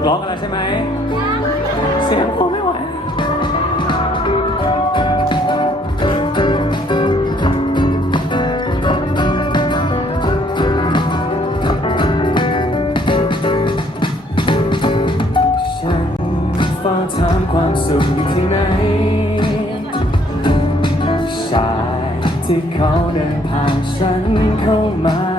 กร้องกันแล้วใช่ไหม เสียงคงไม่ไหวฉันเฝ้าถามความสุขอยู่ที่ไหน ชายที่เขาเดินผ่านฉันเข้ามา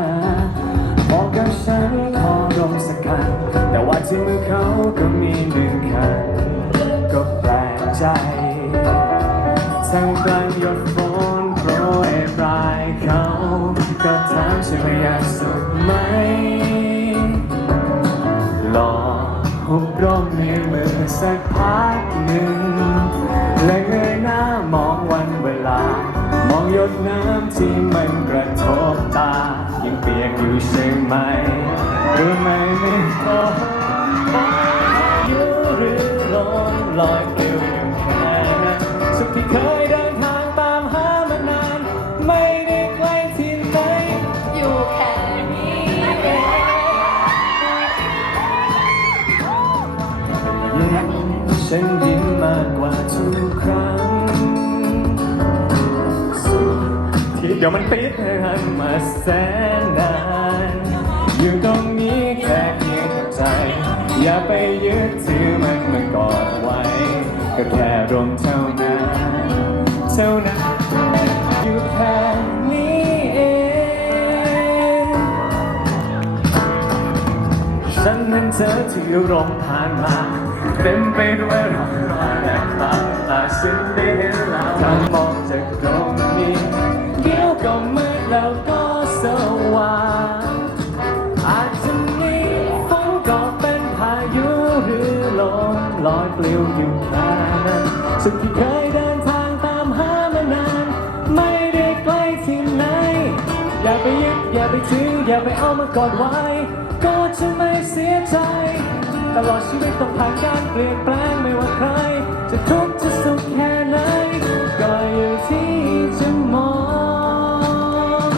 ถามฉันว่าอยากสุขไหมรอหุบร่มในมือสักพักหนึ่ง และเงยหน้ามองวันเวลา มองหยดน้ำที่มันกระทบตา ยังเปียกอยู่ใช่ไหมรู้ไหมไม่พออยู่หรือลมลอยเกลียวอยู่แค่นั้นสุขที่เคยเดิ ฉันยิ้มมากกว่าทุกครั้งสุดที่เดี๋ยวมันปิดให้หันมาแสนนาน อยู่ตรงนี้แค่เพียงกับใจ อย่าไปยึดถือมันมากอดไว้ ก็แค่ลมเท่านั้นเท่านั้นอยู่แค่นี้เองฉันนั้นเธอที่ลมผ่านมา เต็มไปด้วยร่องรอยและควาตาฉันได้เห็นแล้วมองจากตรงนี้เดี๋ยวก็มืดแล้วก็สว่างอาจจะมีฝนก็เป็นพายุหรือลมลอยปลิวอยู่แค่นั้นสุดที่เคยเดินทางตามหามานาน ไม่ได้ไกลที่ไหน อย่าไปยึดอย่าไปถืออย่าไปเอามากอดไว้ ก็จะไม่เสียใจ ตลอดชีวิตต้องผ่านการเปลี่ยนแปลงไม่ว่าใคร จะทุกข์จะสุขแค่ไหนก็อยู่ที่จะมอง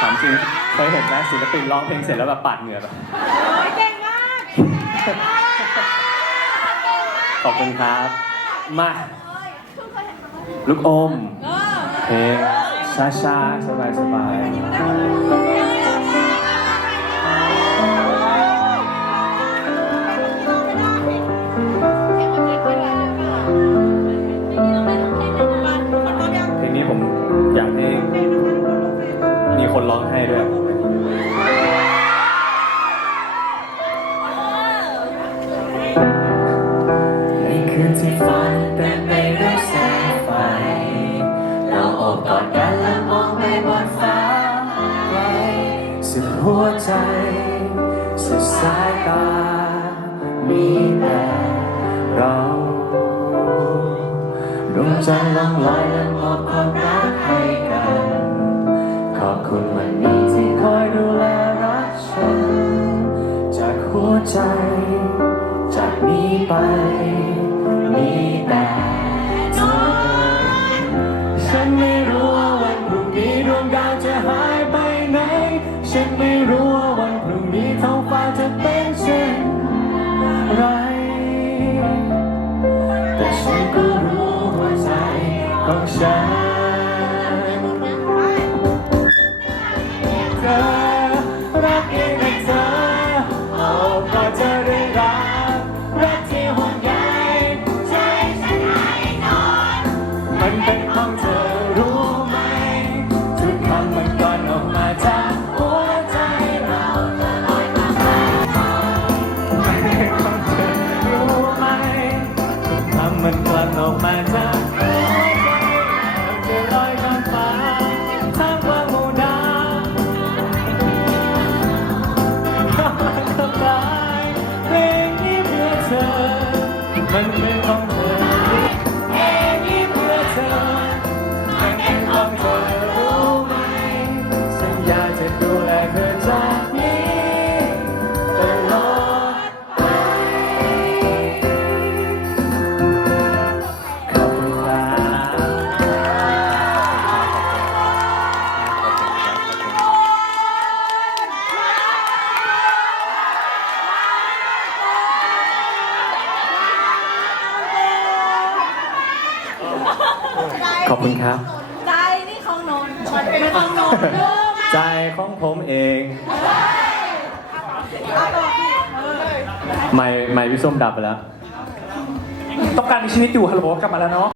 ถามจริงเคยเห็นไหมศิลปินร้องเพลงเสร็จแล้วแบบปาดเหงื่อแบบเก่งมากขอบคุณครับ มา ลูกอม เพลงช้าช้าสบายสบายเพลงนี้ผมอยากให้มีคนร้องให้ด้วย บกอดกันและมองไปบนฟ้าไกลสุดหัวใจ สุดสายตา มีแต่เราดวงใจลองลอยและมอบความรักให้กัน ขอบคุณวันนี้ที่คอยดูแลรักฉัน จากหัวใจ จากนี้ไป มีแต่เธอฉันไม่ ฉันเธอรักเองนะเธอโอ้ก็จะได้รักรักที่ห่วงใยใจฉันให้นอนมันเป็นของเธอรู้ไหม ทุกคำมันก่อนออกมาจากหัวใจเรามันเป็นของเธอรู้ไหมทุกคำมันกลั่นออกมาจาก มันเอบคุณครับ ใจนี่ของนนท์เป็นของนนท์ดูมาใจของผมเองเอาต่อพี่เออไม่ไม่พี่ส้มดับไปแล้ว ต้องการมีชีวิตอยู่ฮัลโหลกลับมาแล้วเนาะ